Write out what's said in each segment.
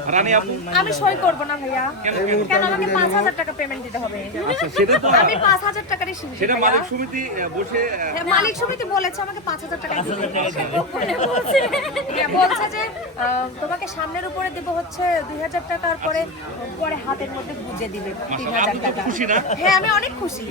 আমি সই আপু আমি সই করব না ভাইয়া। কেন আমাকে পাঁচ হাজার টাকা পেমেন্ট দিতে হবে? আচ্ছা সেটা তো আমি পাঁচ হাজার টাকারই সেটা মালিক সমিতি বসে হ্যাঁ, মালিক সমিতি বলেছে আমাকে পাঁচ হাজার টাকা দিবে। হ্যাঁ, বলছে যে তোমাকে সামনের উপরে দিব হচ্ছে দুই হাজার টাকা আর পরে পরে হাতের মধ্যে বুঝে দিবে তিন হাজার টাকা। হ্যাঁ আমি অনেক খুশি।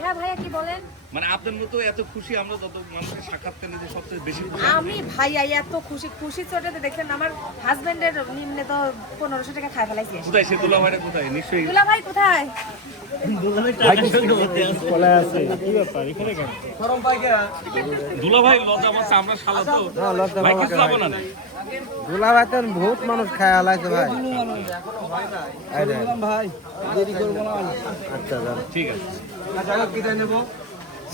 হ্যাঁ ভাইয়া কি বলেন? মানে আপনার মতো এত খুশি আমরা যত মানুষের সাক্ষাৎকার নিতে সবচেয়ে বেশি আমি ভাইয়া এত খুশি খুশি চোটাতে দেখলেন আমার হাজবেন্ডের নিম্নে তো পনেরোশো টাকা খাই ফেলাইছি। কোথায়? সে দুলা ভাইরা কোথায়? নিশ্চয়ই। দুলা ভাই কোথায়? পাইকা দুলা ভাই লজ্জা পাচ্ছে আমরা শালা তো। ভাই কিছু যাব না দুলা তো বহুত মানুষ খায় আলাইছে ভাই। ভাই দেরি করব না। আচ্ছা ঠিক আছে। আচ্ছা কি নেব?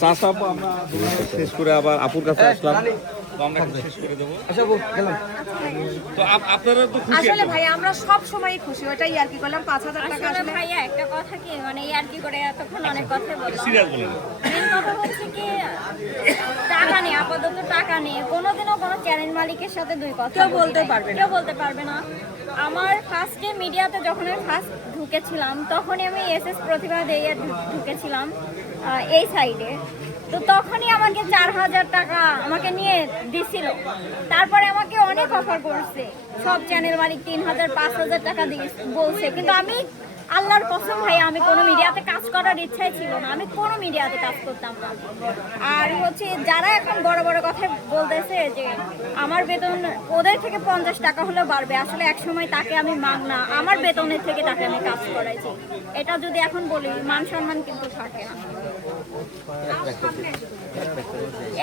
চাষা আমরা শেষ করে আবার আপুর কাছে আসলাম। আচ্ছা আসলে। ভাই আমরা সব সময় খুশি ওটাই আর কি করলাম। পাঁচ হাজার টাকা আসলে ভাইয়া একটা কথা কি মানে ইয়ার কি করে এতক্ষণ অনেক কথা বললাম। সিরিয়াস বলেন। মেন কথা হচ্ছে কি টাকা নেই আপাতত টাকা নেই। কোনোদিনও কোনো চ্যানেল মালিকের সাথে দুই কথা কেউ বলতে পারবে কেউ বলতে পারবে না। আমার ফার্স্টে মিডিয়াতে যখন আমি ফার্স্ট ঢুকেছিলাম তখনই আমি এসএস প্রতিভা দিয়ে ঢুকেছিলাম। এই সাইডে তো তখনই আমাকে চার হাজার টাকা আমাকে নিয়ে দিছিল। তারপরে আমাকে অনেক অফার করছে। সব চ্যানেল মালিক তিন হাজার, পাঁচ হাজার টাকা দিয়ে বলছে। কিন্তু আমি আল্লাহর কসম ভাই, আমি কোনো মিডিয়াতে কাজ করার ইচ্ছাই ছিল না। আমি কোনো মিডিয়াতে কাজ করতাম না। আর হচ্ছে যারা এখন বড় বড় কথা বলতেছে যে, আমার বেতন ওদের থেকে পঞ্চাশ টাকা হলেও বাড়বে। আসলে এক সময় তাকে আমি মাগ না আমার বেতনের থেকে তাকে আমি কাজ করাইছি। এটা যদি এখন বলি, মান সম্মান কিন্তু থাকে না।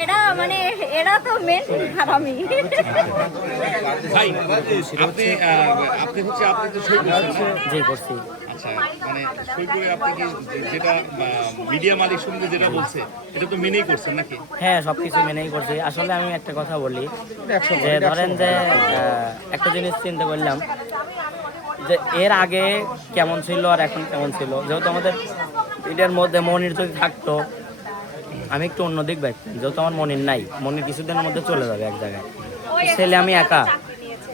এরা মানে এরা তো মেন হারামি ভাই আপনি আপনি হচ্ছে আপনি তো সই জি করছি। আচ্ছা মানে আপনি কি যেটা মিডিয়া মালিক সমিতি যেটা বলছে এটা তো মেনেই করছেন নাকি? হ্যাঁ সবকিছু মেনেই করছি। আসলে আমি একটা কথা বলি যে ধরেন যে আহ, একটা জিনিস চিন্তা করলাম যে এর আগে কেমন ছিল আর এখন কেমন ছিল। যেহেতু আমাদের এটার মধ্যে মনির যদি থাকতো আমি একটু অন্যদিক দেখতাম যেহেতু আমার মনির নাই মনির কিছুদিনের মধ্যে চলে যাবে এক জায়গায়। ছেলে আমি একা।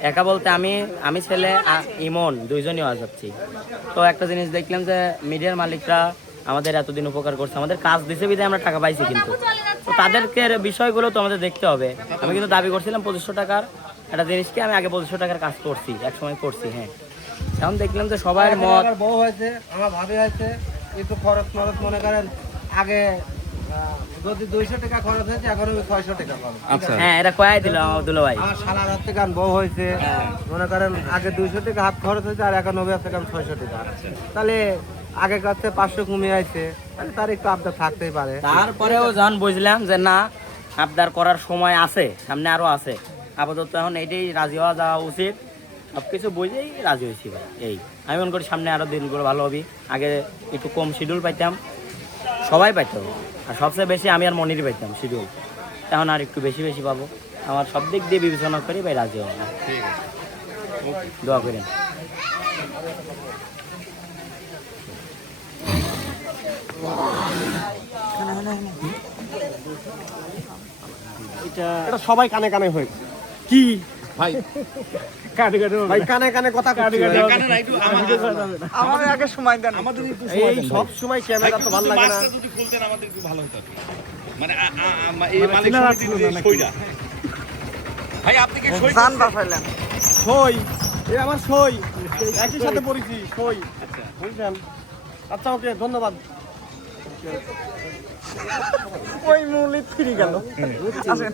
একা বলতে আমি আমি ছেলে ইমন দুইজনই যাচ্ছি। তো একটা জিনিস দেখলাম যে মিডিয়ার মালিকরা আমাদের এতদিন উপকার করছে। আমাদের কাজ দিছে বিধায় আমরা টাকা পাইছি কিন্তু। তো তাদেরকে বিষয়গুলো তো আমাদের দেখতে হবে। আমি কিন্তু দাবি করছিলাম পঁচিশশো টাকার একটা জিনিসকে আমি আগে পঁচিশশো টাকার কাজ করছি এক সময় করছি হ্যাঁ। এখন দেখলাম যে সবার মত বউ হয়েছে আমার ভাবি হয়েছে একটু খরচ খরচ মনে করেন আগে আহ, যদি দুইশো টাকা খরচ হয়েছে এখন আমি ছয়শো টাকা খরচ আচ্ছা। হ্যাঁ এটা কয়াই দিল আব্দুল ভাই। আমার সারা হাজার টাকা বউ হয়েছে মনে করেন আগে দুইশো টাকা হাত খরচ হয়েছে আর এখন নব্বই টাকা ছয়শো টাকা। তাহলে আগে কাছে পাঁচশো কমে আছে তাহলে তার একটু আবদার থাকতেই পারে। তারপরেও যখন বুঝলাম যে না আবদার করার সময় আছে সামনে আরও আছে। আপাতত এখন এইটাই রাজি হওয়া যাওয়া উচিত। সবকিছু বুঝেই রাজি হয়েছি ভাই, এই। আমি মনে করি সামনে আরও দিনগুলো ভালো হবে। আগে একটু কম শিডিউল পাইতাম, সবাই পাইতাম আর সবচেয়ে বেশি আমি আর মনিরই পাইতাম শিডিউল এখন আর একটু বেশি বেশি পাবো। আমার সব দিক দিয়ে বিবেচনা করি ভাই রাজি হব। ওকে দোয়া করেন। এটা সবাই কানে কানে হয়ে কি? ভাই। কানে কানে ভাই কানে কানে কথা কানে কানে কানে না একটু আমাদের আগে সময় দেন আমাদের একটু। এই সব সময় ক্যামেরা তো ভালো লাগে না। যদি খুলতেন আমাদের একটু ভালো হতো মানে আ- আ- আ- এই মালিক সমিতির ভাই আপনি কি সই জান বাসাইলেন। সই। এ আমার সই। একই সাথে পড়েছি সই। বুঝলেন? আচ্ছা ওকে ধন্যবাদ। ওই মূল্যে ফিরে গেল। আসেন।